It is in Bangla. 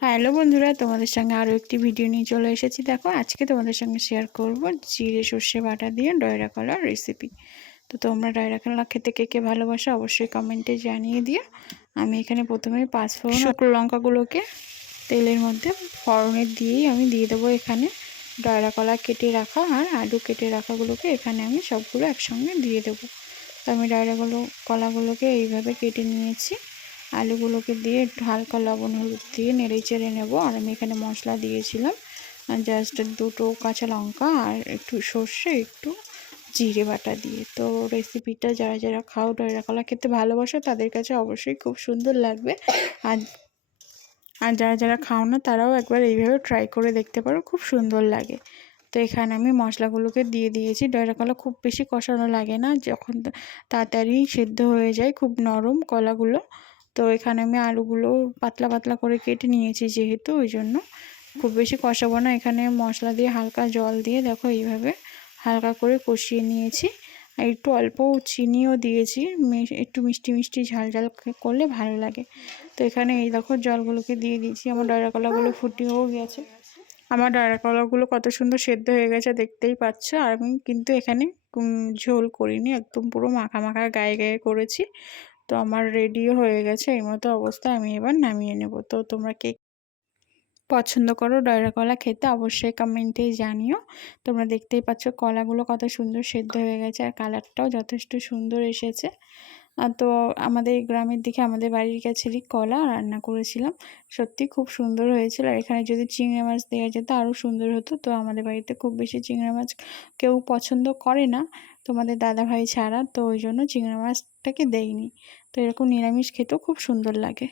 হ্যালো বন্ধুরা, তোমাদের সঙ্গে আরও একটি ভিডিও নিয়ে চলে এসেছি। দেখো, আজকে তোমাদের সঙ্গে শেয়ার করব জিরে সর্ষে বাটা দিয়ে ডয়রা কলার রেসিপি। তো তোমরা ডয়রা কলা খেতে কে কে ভালোবাসো অবশ্যই কমেন্টে জানিয়ে দিও। আমি এখানে প্রথমে 5 ফোড়ন শুকনো লঙ্কাগুলোকে তেলের মধ্যে ফোড়নে দিয়েই আমি দিয়ে দেবো এখানে ডয়রা কলা কেটে রাখা আর আলু কেটে রাখাগুলোকে এখানে আমি সবগুলো একসঙ্গে দিয়ে দেবো। তো আমি কলাগুলোকে এইভাবে কেটে নিয়েছি। আলুগুলোকে দিয়ে একটু হালকা লবণ হলুদ দিয়ে নেড়ে চেড়ে নেবো। আর আমি এখানে মশলা দিয়েছিলাম জাস্ট 2টো কাঁচা লঙ্কা আর একটু সর্ষে, একটু জিরে বাটা দিয়ে। তো রেসিপিটা যারা যারা খাও ডয়রা কলা খেতে ভালোবাসো তাদের কাছে অবশ্যই খুব সুন্দর লাগবে। আর আর যারা যারা খাও না তারাও একবার এইভাবে ট্রাই করে দেখতে পারো, খুব সুন্দর লাগে। তো এখানে আমি মশলাগুলোকে দিয়ে দিয়েছি। ডয়রা কলা খুব বেশি কষানো লাগে না, যখন তাড়াতাড়ি সেদ্ধ হয়ে যায়, খুব নরম কলাগুলো। তো এখানে আমি আলুগুলো পাতলা পাতলা করে কেটে নিয়েছি, যেহেতু ওই জন্য খুব বেশি কষাবো না। এখানে মশলা দিয়ে হালকা জল দিয়ে দেখো এইভাবে হালকা করে কষিয়ে নিয়েছি। আর একটু অল্প চিনিও দিয়েছি, একটু মিষ্টি মিষ্টি ঝাল ঝাল করলে ভালো লাগে। তো এখানে এই দেখো জলগুলোকে দিয়ে দিয়েছি। আমার ডয়রা কলাগুলো ফুটিয়েও গেছে। আমার ডয়রা কলাগুলো কত সুন্দর সেদ্ধ হয়ে গেছে দেখতেই পাচ্ছ। আর আমি কিন্তু এখানে ঝোল করিনি, একদম পুরো মাখা মাখা গায়ে গায়ে করেছি। তো আমার রেডিও হয়ে গেছে। এই মতো অবস্থায় আমি এবার নামিয়ে নেব। তো তোমরা কে পছন্দ করো ডয়রা কলা খেতে অবশ্যই কমেন্টে জানিও। তোমরা দেখতেই পাচ্ছ কলাগুলো কত সুন্দর সেদ্ধ হয়ে গেছে আর কালারটাও যথেষ্ট সুন্দর এসেছে। তো আমাদের গ্রামের দিকে আমাদের বাড়ির কাছেরই কলা রান্না করেছিলাম, সত্যি খুব সুন্দর হয়েছিল। আর এখানে যদি চিংড়ি মাছ দেওয়া যেত আরও সুন্দর হতো। তো আমাদের বাড়িতে খুব বেশি চিংড়ি মাছ কেউ পছন্দ করে না, তোমাদের দাদাভাই ছাড়া, তো ওই জন্য চিংড়ি মাছটাকে দেয়নি। তো এরকম নিরামিষ খেতেও খুব সুন্দর লাগে।